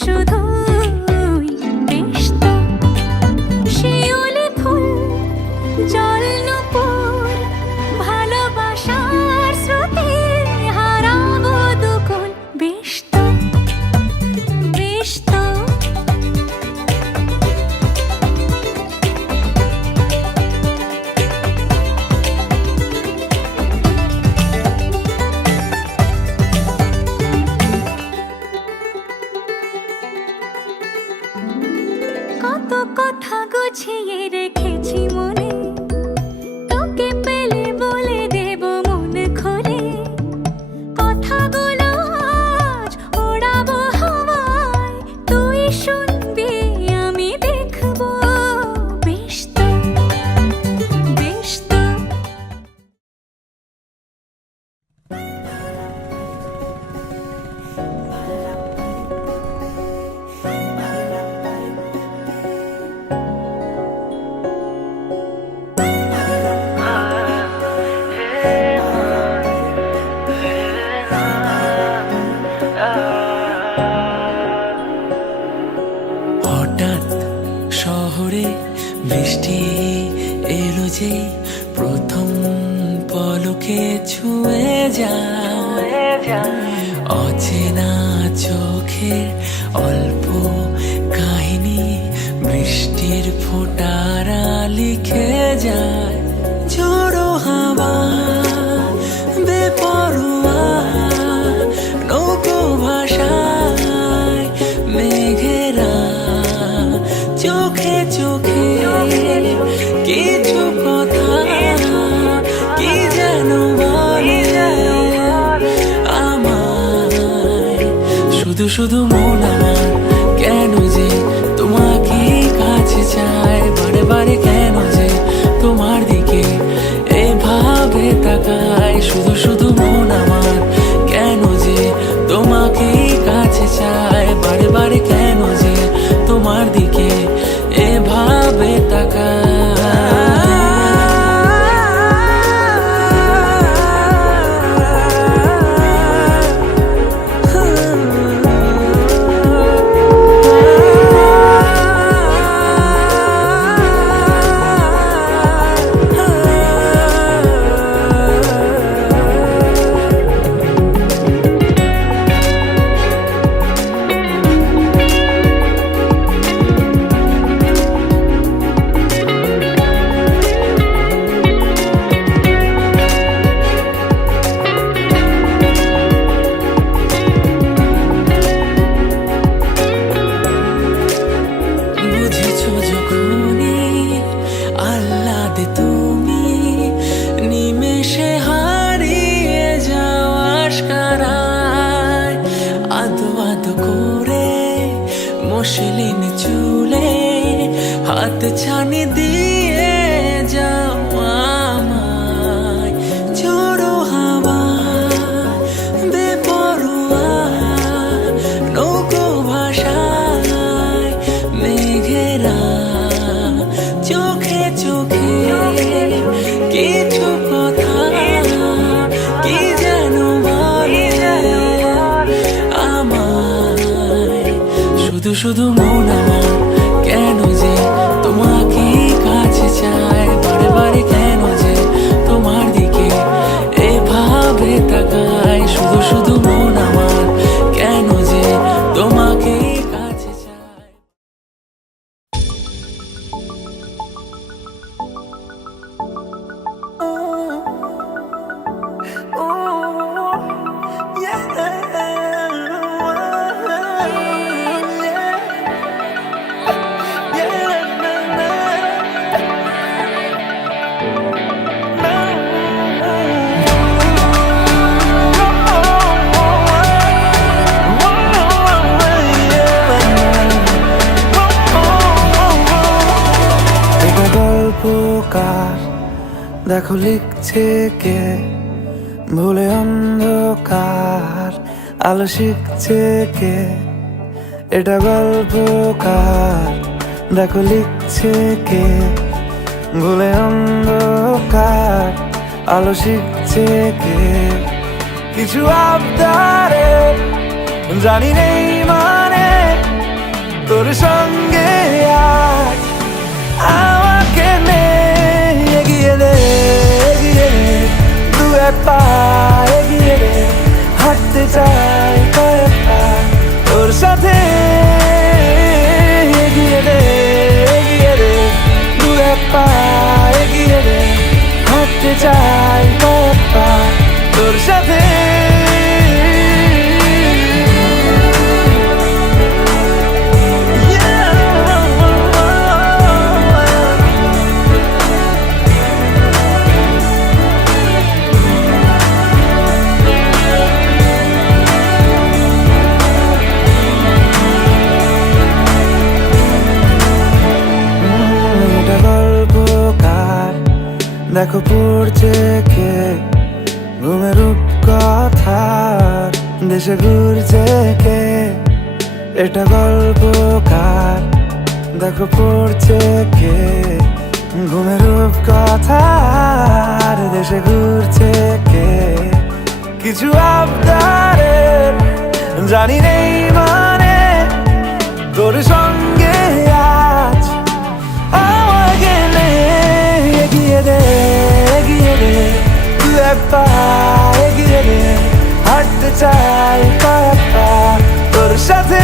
শুধুই বেশ তো শিউলি ফুল জল নূপুর ভালোবাসার স্রোতে হারাবো দুকুল বেশ তো বেশ তো কত কথা গুছিয়ে রেখেছি মনে তোকে পেলে বলে দেব মন খুলে কথাগুলো আজ ওড়াবো হাওয়ায় তুই শুনবি আমি দেখবো বেশ তো বেশ তো হঠাৎ শহরে বৃষ্টি এলো যে প্রথম পলকে ছুঁয়ে যায় অচেনা চোখের অল্প কাহিনী বৃষ্টির ফোঁটারা লিখে যায় ঝোড়ো হাওয়া বেপরোয়া নৌকো ভাষায় মেঘেরা চোখে চোখে কিছু কথা কি যেন বলে আমায় শুধু শুধু মন আমার কেন যে তোমাকে কাছে চায় বারে বারে কেন যে তোমার দিকে এভাবে তাকায় শুধু শুধু মন আমার কেন যে তোমাকে কাছে চায় বারে বারে কেন যে তোমার দিকে এভাবে তাকায় বুঝেছো যখনই আহ্লাদে তুমি নিমেষে হারিয়ে যাও আশকারায় আদো আদো করে মসলিন চুলে হাত ছানি দিয়ে যাও আমায় ঝোড়ো হাওয়া বেপরোয়া নৌকো ভাষায় মেঘেরা চোখে চোখে কিছু কথা কি যেন বলে আমায় শুধু শুধু মন আমার কেন যে তোমাকে কাছে চায় বারে বারে কেন যে তোমার দিকে এভাবে তাকায় শুধু শুধু মন আমার কেন যে তোমাকে কাছে চায় দেখো লিখছে কে ভুলে অন্ধকার আলো শিখছে কে এটা গল্পকার দেখো লিখছে কে ভুলে অন্ধকার আলো শিখছে কে কিছু আবদারে জানি নেই মানে তোর সঙ্গে আজ আমাকে নে এগিয়ে দে দু এক পা এগিয়ে দে হাঁটতে চাই কয়েক পা তোর সাথে এগিয়ে দে দু এক পা এগিয়ে দে হাঁটতে চাই কয়েক পা তোর সাথে দেখো পড়ছে কে ঘুমের রূপকথার দেশে ঘুরছে কে এটা গল্পকার দেখো পড়ছে কে ঘুমের রূপকথার দেশে ঘুরছে কে কিছু আবদারের জানি নেই মানে তোর সঙ্গে আজ আমাকে নে এগিয়ে দে দু এক পা এগিয়ে দে হাঁটতে চাই কয়েক পা তোর সাথে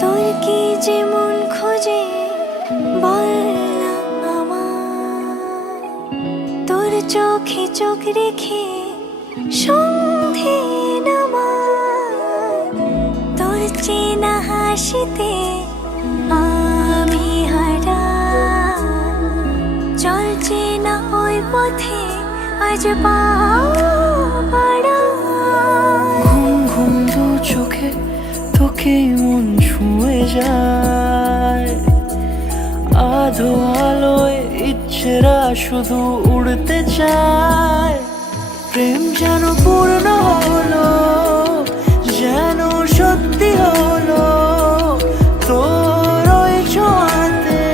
তোর কি যে মন খোঁজে বল না আমায় তোর চোখে চোখ রেখে সন্ধে নামায় তোর চেনা হাসিতে আমি হারাই চল চেনা ওই পথে আজ পাও ঘুম ঘুম দু চোখে তোকে মন ছুঁয়ে যায় আধো আলোয় ইচ্ছেরা শুধু উড়তে চায় প্রেম যেন পূর্ণ হলো যেন সত্যি হলো তোর ওই ছোঁয়াতে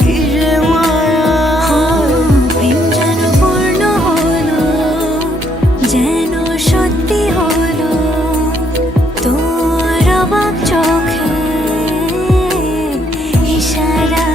কি যে মায়া প্রেম যেন পূর্ণ হলো যেন সত্যি হলো তোর অবাক চোখে ইশারা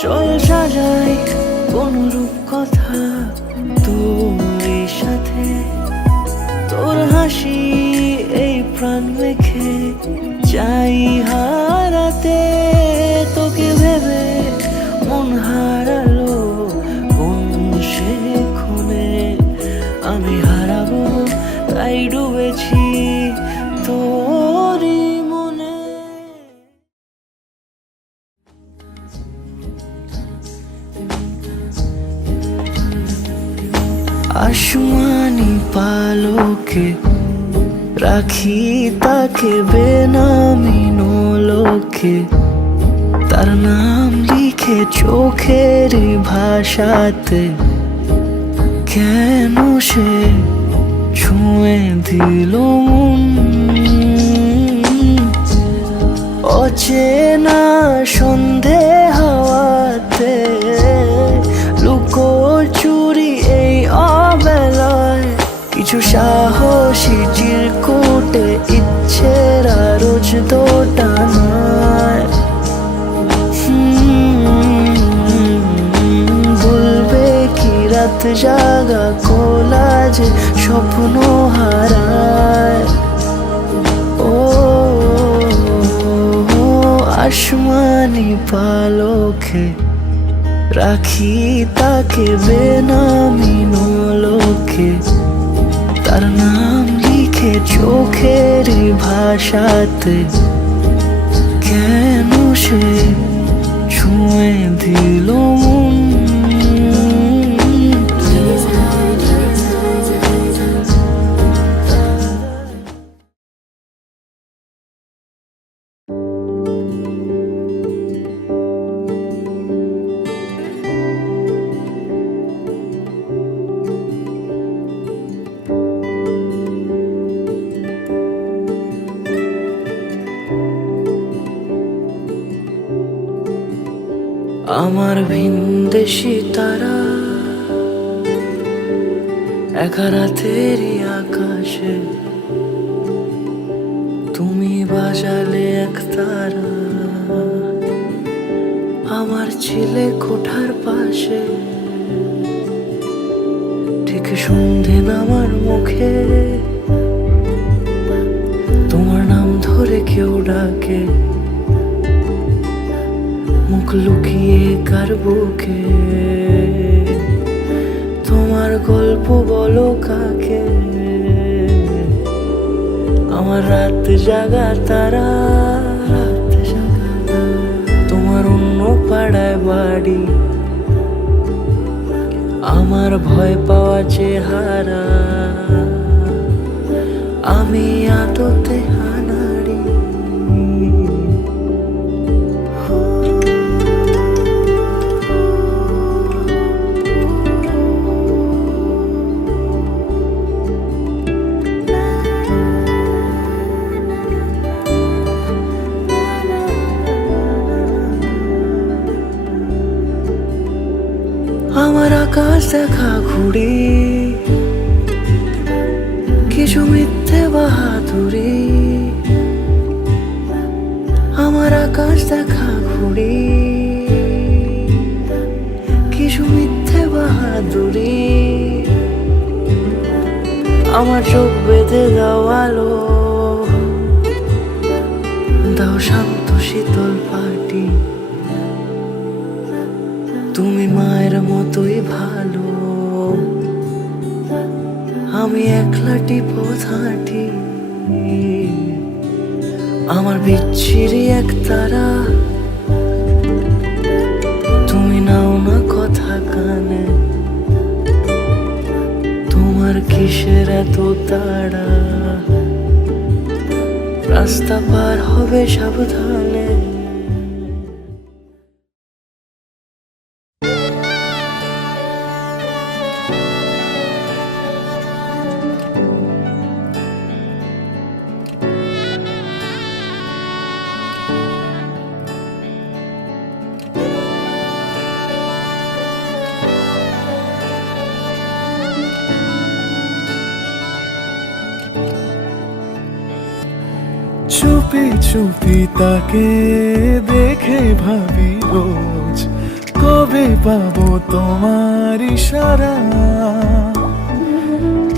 চল সাজাই কোন রূপ কথা তোর সাথে তোর হাসি এই প্রাণ রেখে চাই হারাতে তোকে ভেবে মন হারালো কোন সে ক্ষণে আমি হারাবো তাই ডুবেছি তোরই মনে আসমানি পালকে রাখি তাকে বেনামি নোলকে তার নাম লিখে চোখের ভাষাতে কেন সে ছুঁয়ে দিল মন অচেনা সন্ধে হাওয়াতে লুকো চুরি এই অবেলায় কিছু সাহসী চিরকুটে ইচ্ছেরা রোজ দোটানায় বলবে কি রাত জাগা কোলাজে স্বপ্ন হারায় ও আসমানি পালকে রাখি তাকে বেনামি নোলকে, তার নাম লিখে চোখের ভাষাতে কেন সে ছুঁয়ে দিল মন। আমার ভিনদেশি তারা একা রাতেরই আকাশে, তুমি বাজালে এক তারা আমার ছিলে কোঠার পাশে। ঠিক সন্ধে নামার মুখে তোমার নাম ধরে কেউ ডাকে, মুখ লুকিয়ে কার বুকে তোমার গল্প বলো কাকে। আমার রাত জাগা তারা, তোমার অন্য পাড়ায় বাড়ি, আমার ভয় পাওয়া চেহারা, আমি আদতে হানাড়ি। আমার আকাশ দেখা ঘুড়ি, কিছু মিথ্যে বাহাদুরি। আমার আকাশ দেখা ঘুড়ি, কিছু মিথ্যে বাহাদুরি। আমার চোখ বেঁধে দাও আলো, দাও শান্ত শীতল পাটি। তুমি মায়ের মতোই ভালো, আমি একলাটি পথ হাঁটি। আমার বিচ্ছিরি এক তারা, তুমি নাও না কথা কানে। তোমার কিসের এত তাড়া, রাস্তা পার হবে সাবধানে। চুপি চুপি তাকে দেখে ভাবি রোজ, কবে পাবো তোমার ইশারা।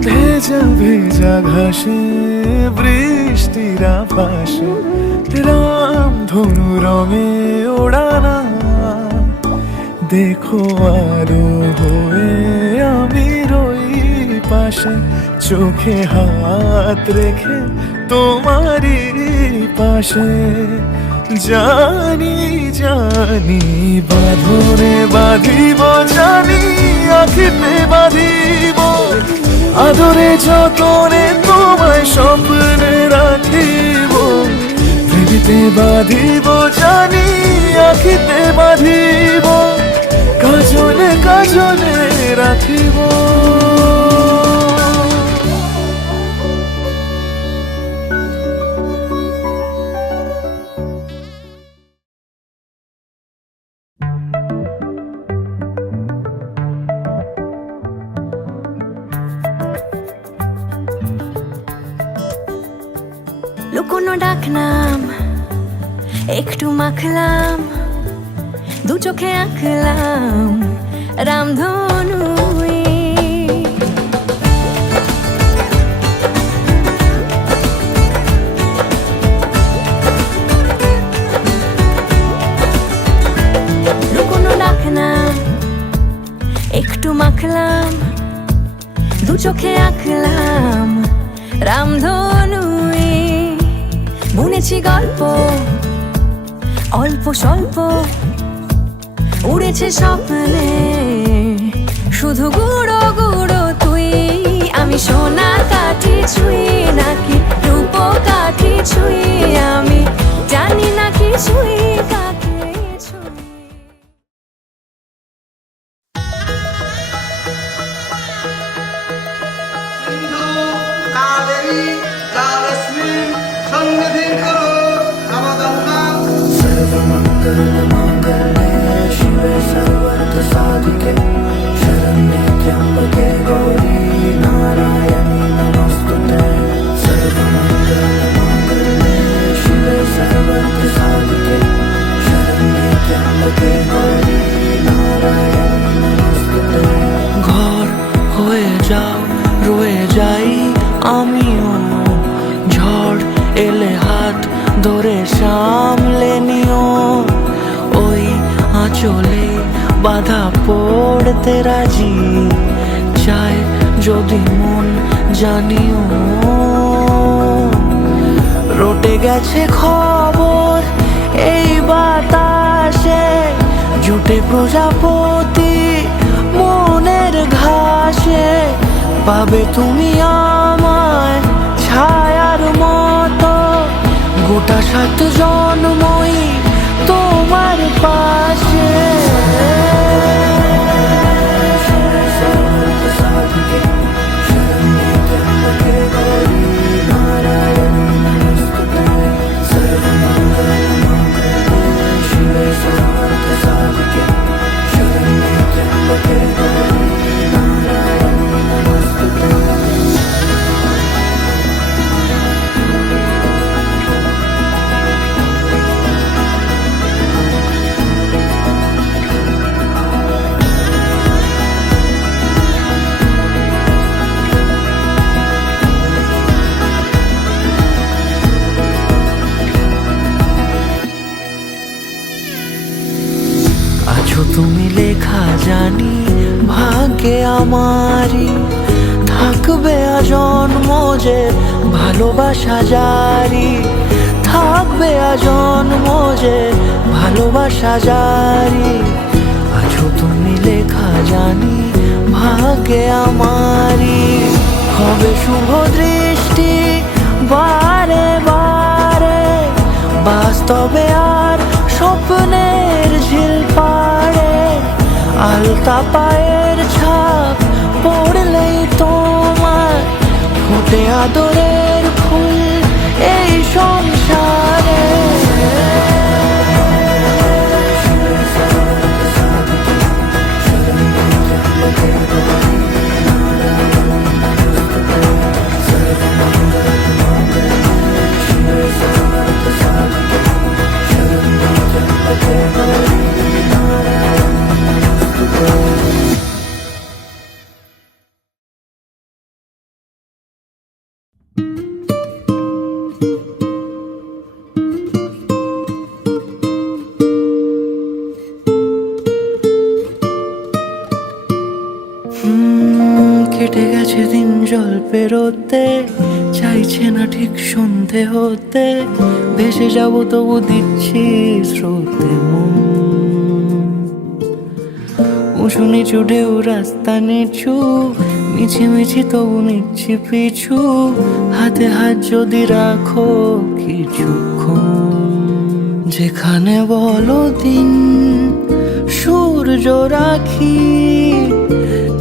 ভেজা ভেজা ঘাসে বৃষ্টির আভাসে রাম ধনু রঙে ওড়ানা। দেখো আলো হয়ে আমি রই পাশে, চোখে হাত রেখে তোমারই পাশে। জানি জানি বাঁধনে বাঁধিব, জানি আখিতে বাঁধিব। আদরে যতনে তোমায় স্বপ্নে রাখিব, প্রেমেতে বাঁধিব, জানি আখিতে বাঁধিব। কাজলে কাজলে রাখিব। লুকোনো ডাকনাম একটু মাখলাম, দু চোখে আঁকলাম রামধনু। চোখে আঁকলাম রামধনুই, বুনেছি গল্প অল্প স্বল্প, উড়েছে স্বপ্নে শুধু গুঁড়ো গুঁড়ো তুই। আমি সোনা কাঠি ছুঁই নাকি রূপ কাঠি ছুঁই, আমি জানি না কিছুই কাকে ছুঁই। कावेरी कालस्मिन् सन्निधिं कुरु मम गङ्गा। ঘর হয়ে যাও রয়ে যাই আমিও, ঝড় এলে হাত ধরে সামলে নিও। ওই আঁচলে বাধা পড়তে রাজি, চাই যদি মন জানিও। রটে গেছে খবর এই বাতাসে, জুটে প্রজাপতি মনের ঘাসে। পাবে তুমি আমায় ছায়ার মতো, গোটা 7 জন্মই তোমার পাশে। আছো তুমি লেখা জানি ভাগ্যে আমারই, থাকবে আজন্ম যে ভালোবাসা জারি। থাকবে আজন্ম যে ভালোবাসা জারি। আছো তুমি লেখা জানি ভাগ্যে আমারই, হবে শুভ দৃষ্টি বারে বারে, বাস্তবে আর স্বপ্নের ঝিল পাড়ে। আলতা পায়ের ছাপ পড়লেই তোমার ফোটে আদরের ফুল এই সংসারে। কেটে গেছে দিন জল পেরোতে, চাইছে না ঠিক সন্ধে হতে। ভেসে যাব তবু দিচ্ছি স্রোতে মন, উঁচু নিচু ঢেউ রাস্তা নিচু, মিছিমিছি তবু নিচ্ছি পিছু। হাতে হাত যদি রাখো কিছুক্ষণ, যেখানে বলো দিন সূর্য রাখি,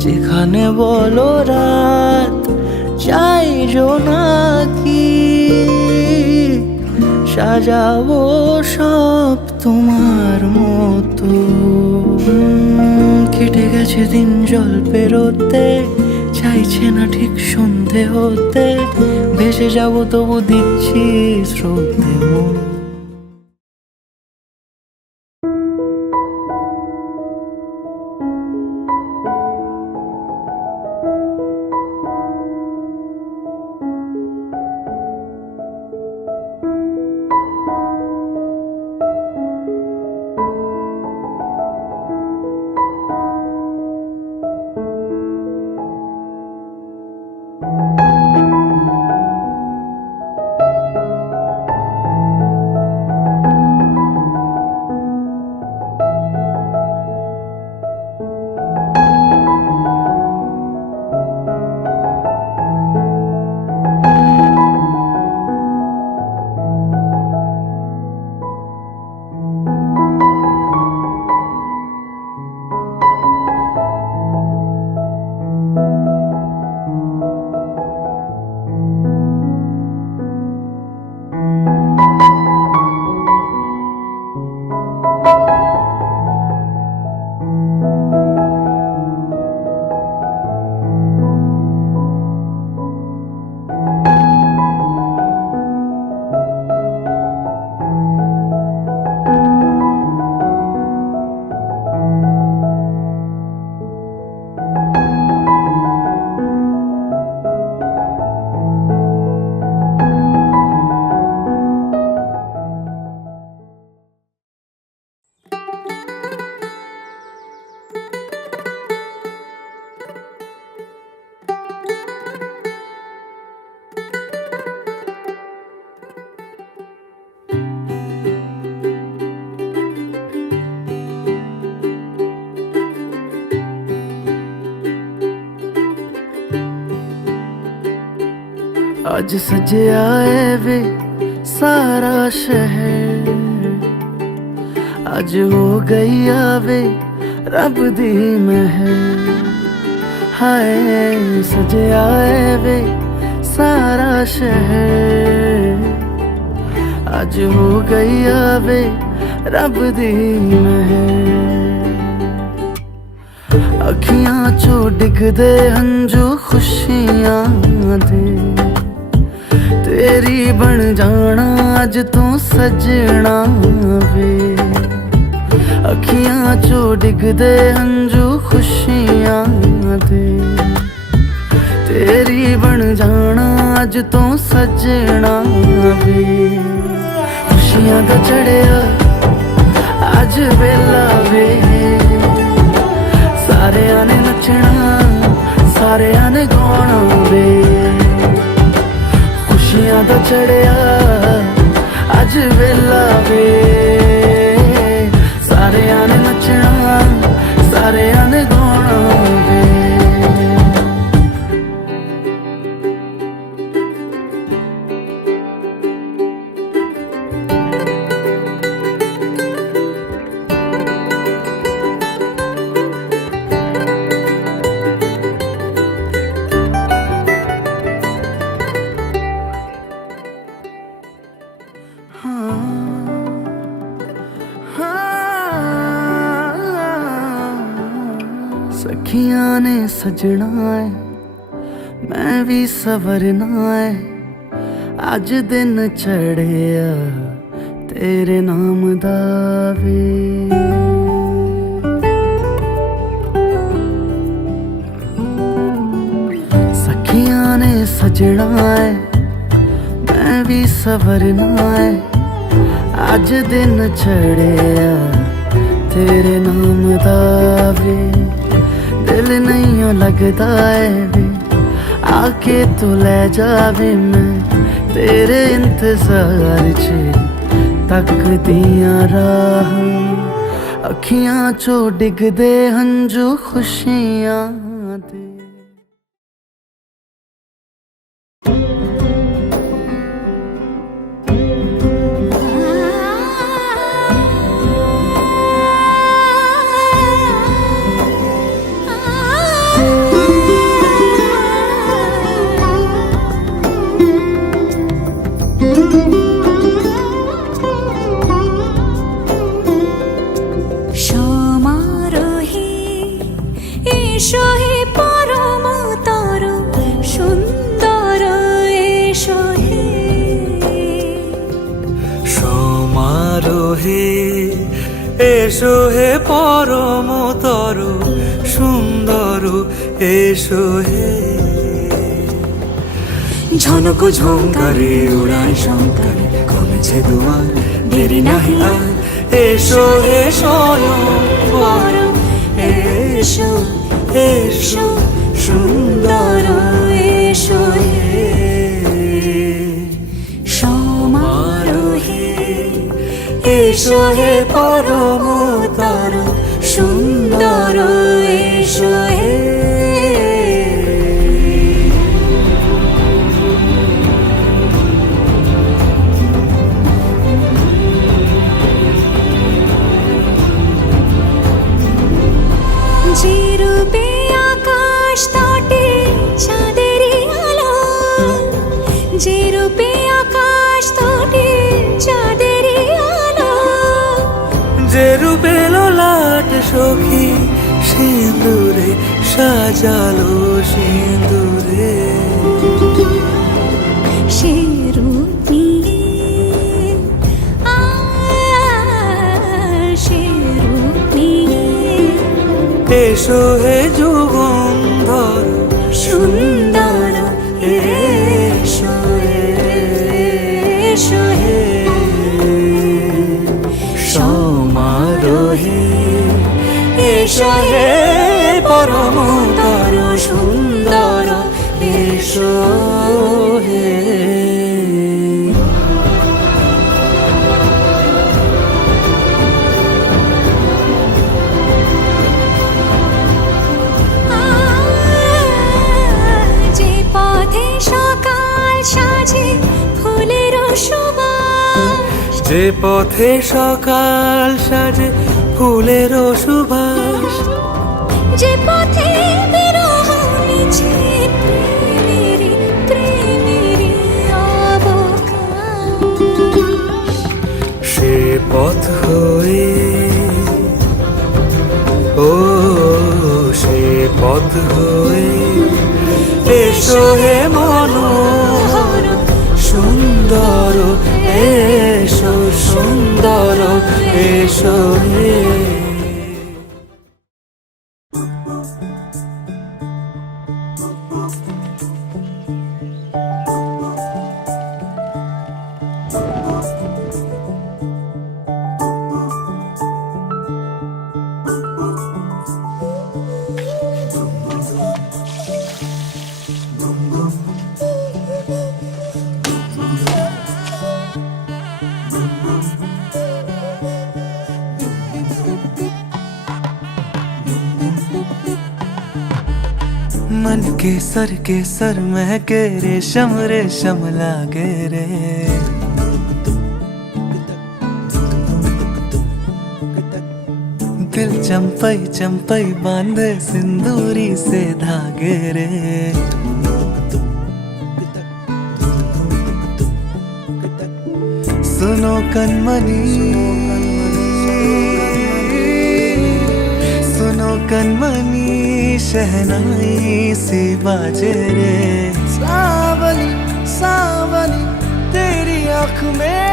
যেখানে বলো রাত চাই জোনাকি। সাজাবো সব তোমার মতো। কেটে গেছে দিন জল পেরোতে, চাইছে না ঠিক সন্ধে হতে। ভেসে যাব তবু দিচ্ছি স্রোতে মন। आज सजया है वे सारा शहर, आज हो गई आवे रब दी महर। हाय सजया है वे सारा शहर, आज हो गई आवे रब दी महर। अखियां चो डिगदे हंजू खुशियां दे, तेरी बन जाना अज तू सजना वे। अखियां चो डिगदे हंजू खुशियां दे, तेरी बन जाना अज तू सजना वे। खुशियां दा चढ़िया अज वेला वे, सारेयां ने नचना सारेयां ने गाना वे। खुशियां दा चढ़िया अज वेला वे, सारेयां ने नचना सारेयां ने गाना वे। सखियां ने सजना है मैं भी सवरना है, अज दिन चढ़िया तेरे नाम दा वे। सखियां ने सजना है मैं भी सवरना है, अज दिन चढ़िया तेरे नाम दा वे। दिल नहीं लगता है वे आके तू ले जावे, मैं तेरे इंतजार च तक दिया राह। अखियां चो डिगदे हंजू खुशियां दे। সমারোহে এসো হে পরম তর সুন্দর এসো হে। সমারোহে এসো হে পরম তর সুন্দর এসো হে। ঝনক ঝঙ্কারে উড়ায় শঙ্কারে কমেছে দুয়ার, দেরি নাহি আর এসো হে স্বয়ংবর। এসো এসো সুন্দর এসো হে। সমারোহে এসো হে পরম তর সুন্দর এসো হে। যে রূপে আকাশ তটে চাঁদেরই আলো, যে রূপে আকাশ তটে চাঁদেরই আলো। যে রূপে ললাট সখী সিঁদুরে সাজালো সিঁদুরে। সে রূপ নিয়ে সে রূপ নিয়ে এসো হে যুগন্ধর সুন্দর এসো এসো হে। সমারোহে এসো হে পরম তর সুন্দর এসো হে। যে পথে সকাল যে পথে সকাল সাজে ফুলের সুবাস, যে পথে বিরহ মিছে প্রেমেরই প্রেমেরই অবকাশ, সে পথ হয়ে ও সে পথ হয়ে এসো হে মনোহর সুন্দর, এসো সুন্দর, এসো হে। मन के सर महके रेशम रेशम लागे रे, दिल चंपई चंपई बांधे सिंदूरी से धागे रे, सुनो कनमनी सुनो कनमनी शहनाई सी बाजे रे, सावली सावली तेरी आँख में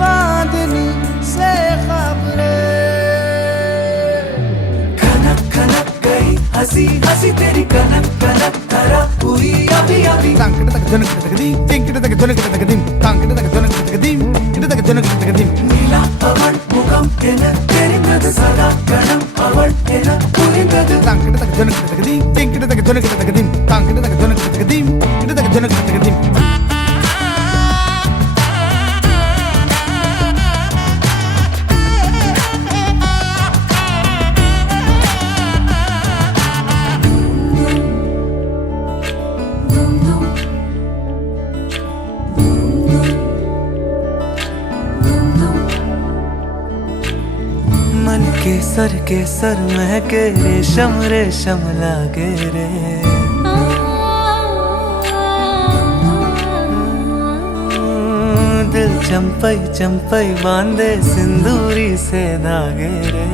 बांधनी से खबरे, खनक खनक गई हंसी हंसी तेरी कनक कनक धरा हुई अभी अभी, नीला पवन मुखम एन तेरिंगद सदा गणम अवळ एन पुरिंगद, मन के सर महके रेशम रेशम लागे रे, दिल चंपई चंपई बांधे सिंदूरी से धागे रे,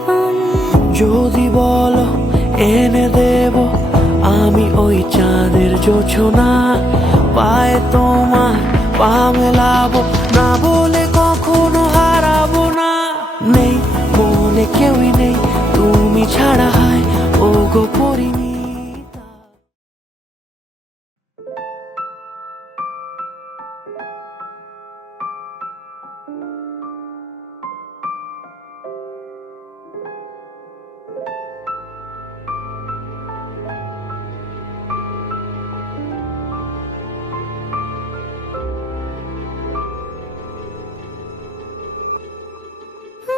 জীবন। যদি বলো এনে দেব আমি ওই চাঁদের জোছনা, পায়ে তোমার পা মেলাবো, না বলে কখনো হারাবো না। নেই মনে কেউই নেই তুমি ছাড়া, হয় ও গো পরিণীতা।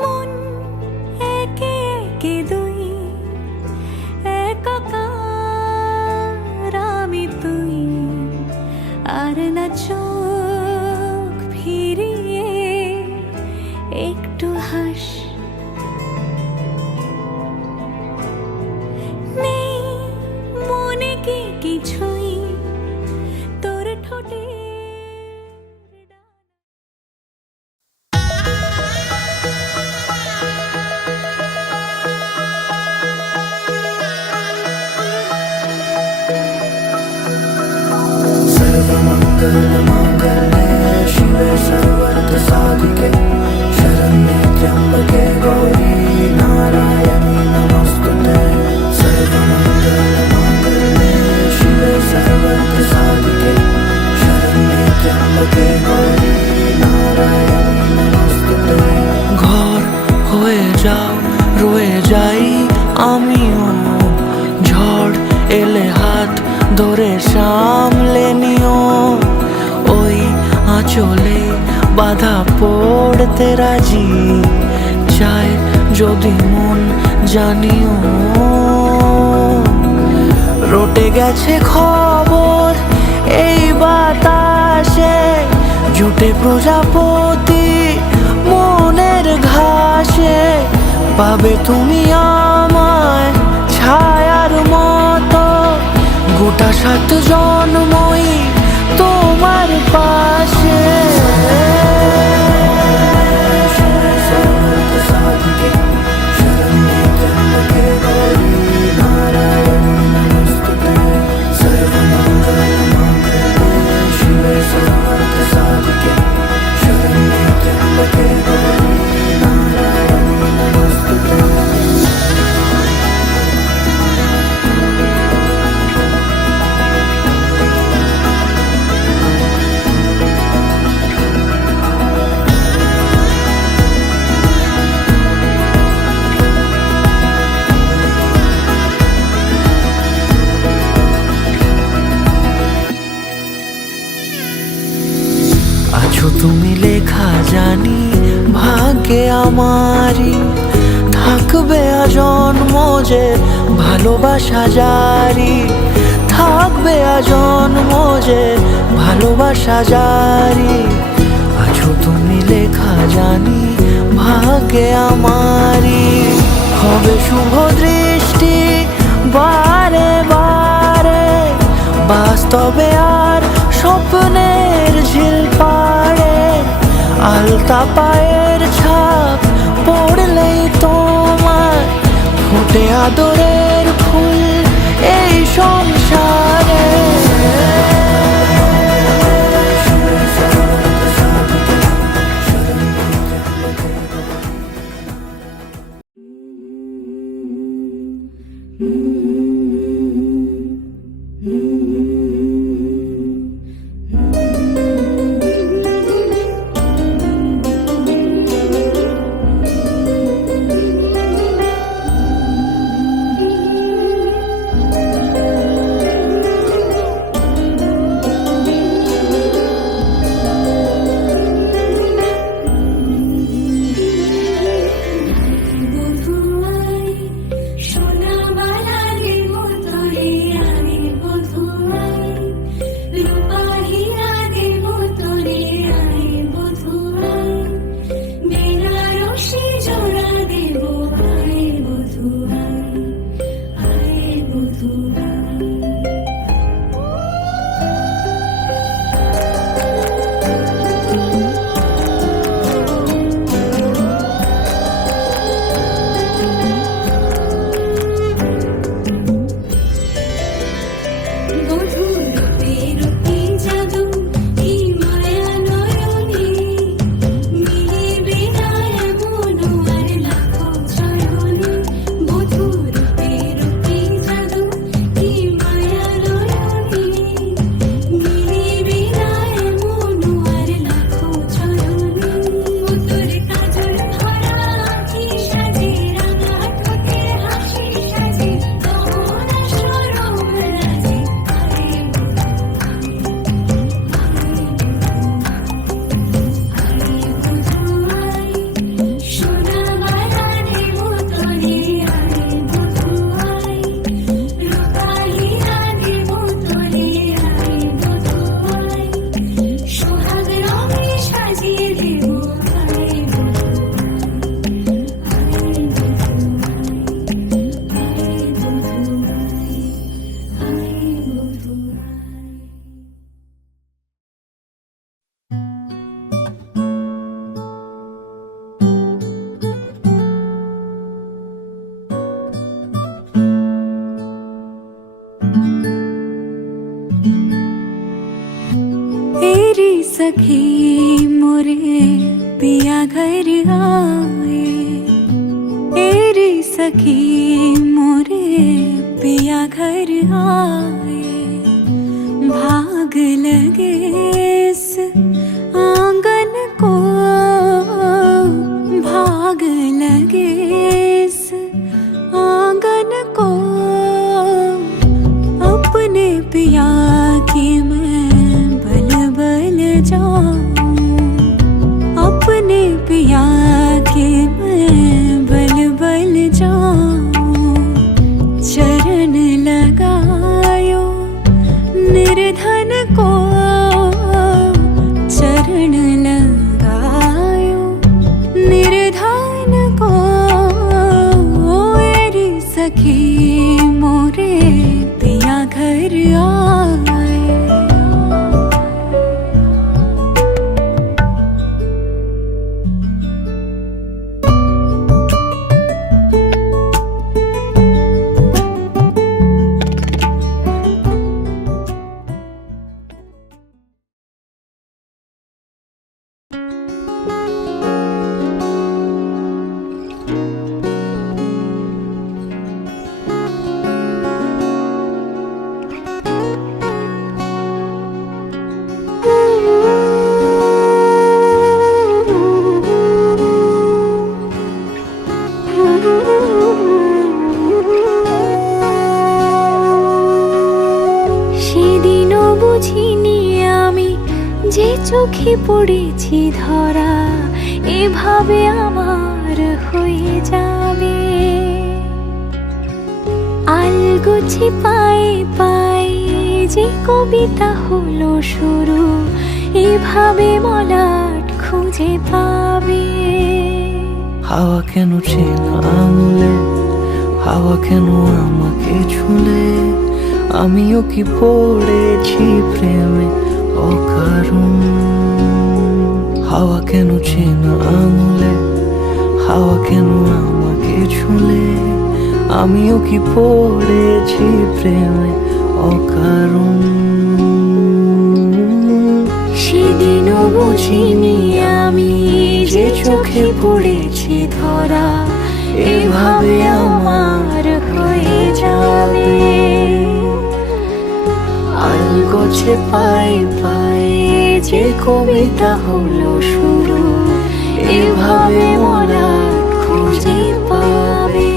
মন একে একে দুই, একাকার আমি তুই, আর না চোখ ফিরিয়ে একটু হাস। নেই মনে কি কিছুই তোর ঠোঁটে। सर्वमङ्गलमाङ्गल्ये शिवे सर्वार्थसाधिके शरण्ये त्र्यम्बके गौरी नारायणी नमोस्तुते। सर्वमङ्गलमाङ्गल्ये शिवे सर्वार्थसाधिके शरण्ये त्र्यम्बके गौरी नारायणी नमोस्तुते। ঘর হয়ে যাও রয়ে যাই আমিও, ঝড় এলে হাত ধরে সামলে নিও, ওই আঁচলে বাধা পড়তে রাজি, চায় যদি মন জানিও। রটে গেছে খবর এই বাতাসে, জুটে প্রজাপতি মনের ঘাসে, পাবে তুমি আমায় ছায়ার মতো, গোটা 7 জন্মই তোমার পাশে। আছো তুমি লেখা জানি ভাগ্যে আমারই, থাকবে আজন্ম যে ভালোবাসা জারি, থাকবে আজন্ম যে ভালোবাসা জারি। আছো তুমি লেখা জানি ভাগ্যে আমারই, হবে শুভ দৃষ্টি বারে বারে, বাস্তবে আর স্বপ্নের ঝিল পাড়ে, আলতা পায়ের ছাপ পড়লেই তোমার ফোটে আদরের ফুল এই সংসারে। বধুয়াই সোনা বানালে सखी मोरे पिया घर आए, तेरी सखी मोरे पिया घर आए। भाग लगे इस आंगन को, भाग लगे इस आंगन को। अपने पिया की मैं बल बल जाऊं, अपने पिया की मैं बल बल जाऊं। चरण लगायो निर्धन को, चरण लगायो निर्धन को। मेरी सखी मोरे पिया घर आए। সেদিনও বুঝিনি আমি যে চোখে পড়েছি ধরা, এভাবে আমার হয়ে যাবে। আলগোছে পায়ে পায়ে যে কবিতা হলো শুরু, এভাবে মলাট খুঁজে পাবে। হাওয়া কেন চেনা আঙুলে, হাওয়া কেন আমাকে ছুলে। আমিও কি পড়েছি প্রেমে অকারণ। হাওয়া কেন চেনা আঙুলে, হাওয়া কেন আমাকে ছুলে। আমিও কি পড়েছি প্রেমে অকারণ। সেদিনও বুঝিনি আমি যে চোখে পড়েছি ধরা, এভাবে আমার হয়ে যাবে। আলগোছে পায়ে পায়ে যে কবিতা হলো শুরু, এভাবে মোরা খুঁজে পাবে।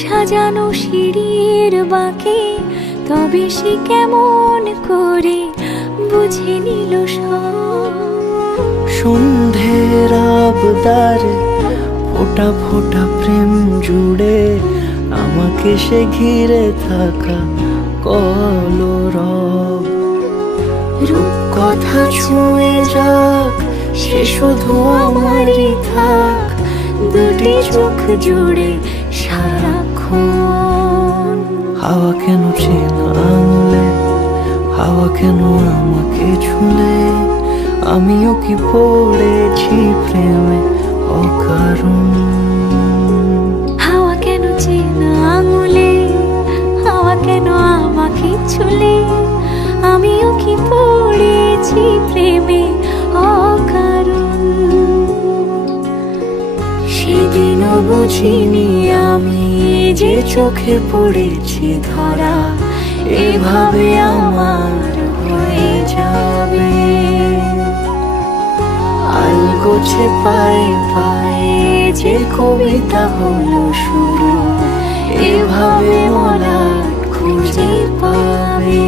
সাজানো সিঁড়ির বাঁকে, তবে সে কেমন করে বুঝে নিল সব। সন্ধ্যের আবদারে ফোঁটা ফোঁটা প্রেম জুড়ে, আমাকে সে ঘিরে থাকা কলরব। রূপকথা ছুঁয়ে যাক, সে শুধু আমারই থাক। দুটি চোখ জুড়ে সারাক্ষণ। হাওয়া কেন চেনা আঙুলে, হাওয়া কেন আমাকে ছুলে। আমিও কি পড়েছি প্রেমে অকারণ। হাওয়া কেন চেনা আঙুলে, হাওয়া কেন আমাকে ছুলে। আমিও কি পড়েছি প্রেমে অকারণ। সেদিনও বুঝিনি আমি যে চোখে পড়েছি ধরা, এভাবে আমার হয়ে যাবে। আলগোছে পায়ে পায়ে যে কবিতা হলো শুরু, এভাবে মোরা খুঁজে পাবে।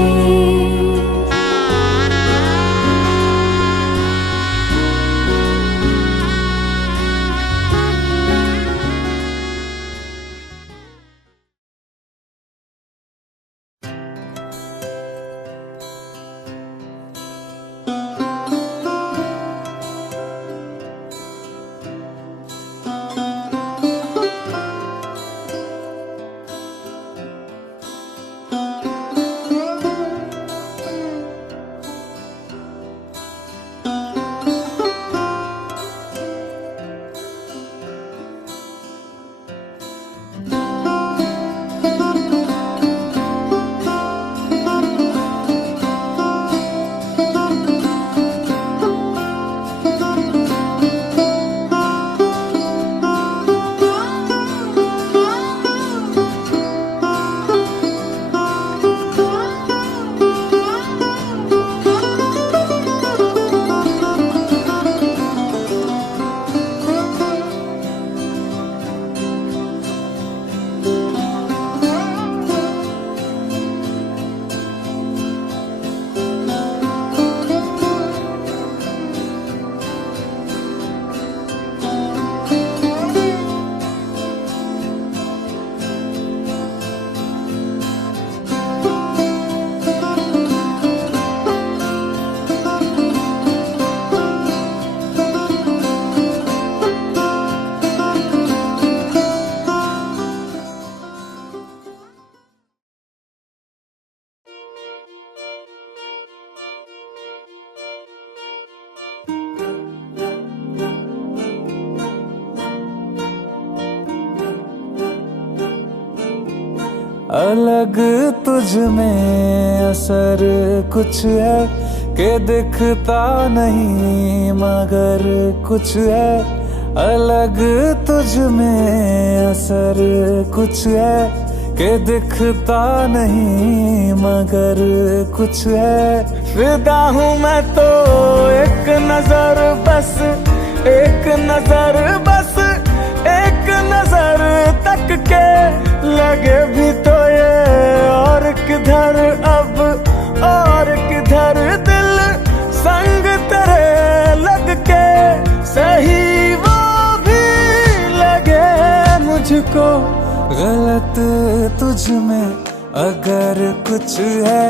अलग तुझ में असर कुछ है कि दिखता नहीं मगर कुछ है। अलग तुझ में असर कुछ है कि दिखता नहीं मगर कुछ है। फिदा हूँ मैं तो एक नजर बस, एक नजर बस, एक नजर तक के लगे भी तो ये और किधर अब और किधर दिल संग तेरे लग के सही वो भी लगे मुझको। गलत तुझ में अगर कुछ है,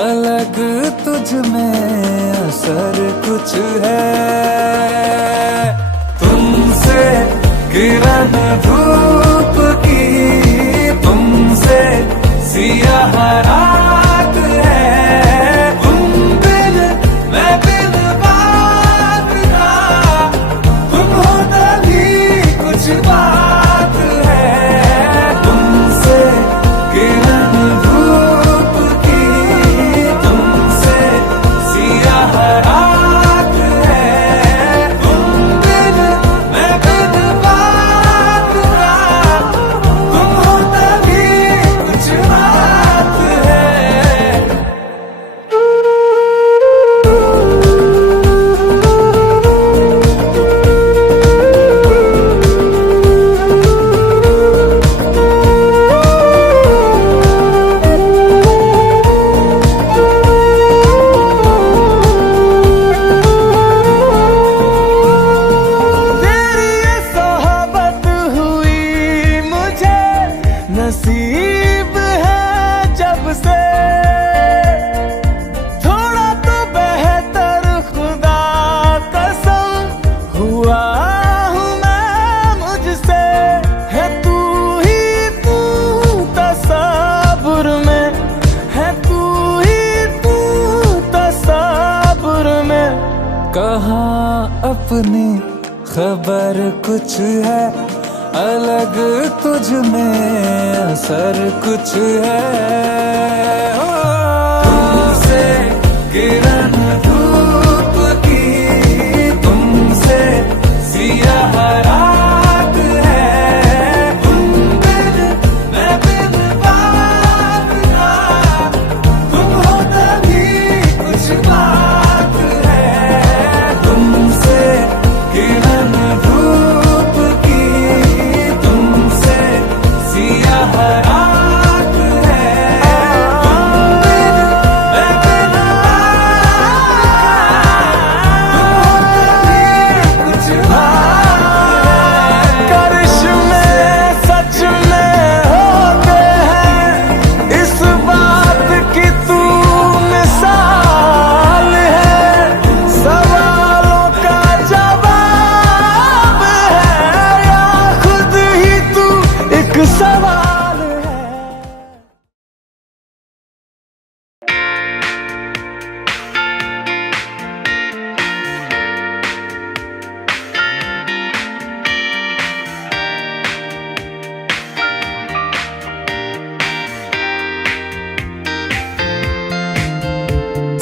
अलग तुझ में असर कुछ है। तुमसे किरण धूप की, तुमसे सियाह रात है। तुम बिन मैं बिन बात का, तुम हो तभी कुछ बात है। तुमसे किरण धूप की, तुमसे सियाह रात है। तुम बिन मैं बिन बात का, तुम हो तभी कुछ बात है। तेरी ये सोहबत हुई मुझे नसीब है जब से। थोड़ा तो बेहतर खुदा कसम हुआ हूँ मैं मुझसे। है तू ही तू तसव्वुर में, है तू ही तू तसव्वुर में। कहाँ अपनी खबर कुछ है, अलग तुझ में असर कुछ है। तुमसे किरण धूप की, तुमसे सियाह रात है। तुम बिन मैं बिन बात का, तुम हो तभी कुछ बात है। तुमसे किरण धूप की, तुमसे सियाह रात है। तुम बिन मैं बिन बात का, तुम हो तभी कुछ बात है। करिश्मे सच में होते हैं, इस बात की तू मिसाल है। सवालों का जवाब है या खुद ही तू एक सवाल है।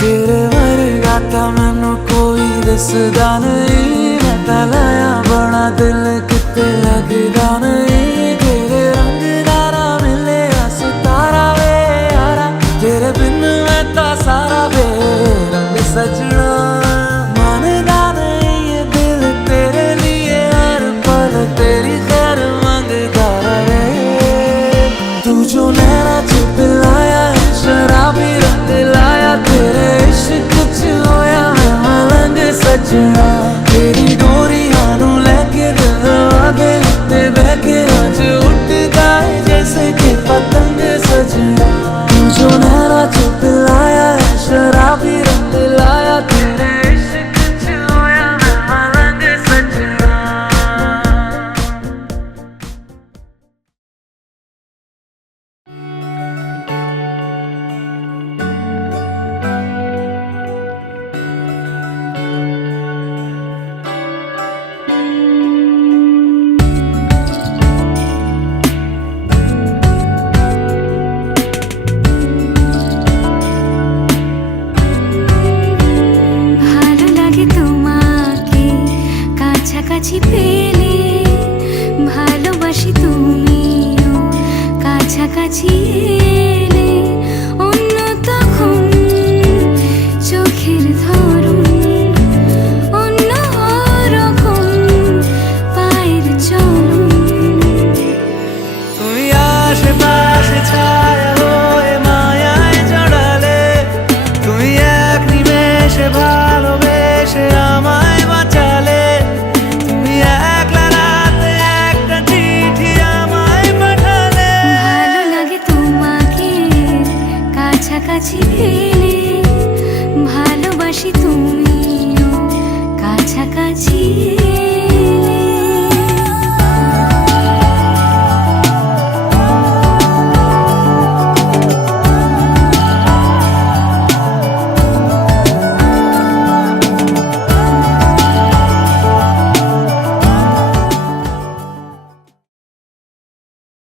तेरे वर्गा ता मैनू कोई दिसदा नहीं। मैं ता लाया बड़ा दिल किते लगदा नहीं। तेरे रंग दारा मिले सितारा वे यारा, तेरे बिन मैं ता सारा बेरंग सजना। मानदा नहीं ये दिल तेरे लिए हर पल तेरी खैर मांगदा रहे। तू जो नैना च पिलाया है शराबी रंग लाया, तेरे इश्क च होया मैं मलंग सजना। तेरी डोरियां नू लेके दिल आगे उत्ते बह के आज उठदा है जैसे कि पतंग सजना। तू जो नैना च पिलाया है शराबी रंग लाया, तेरे इश्क च होया मैं मलंग सजना। কাছাকাছি পেলে ভালোবাসি তুমি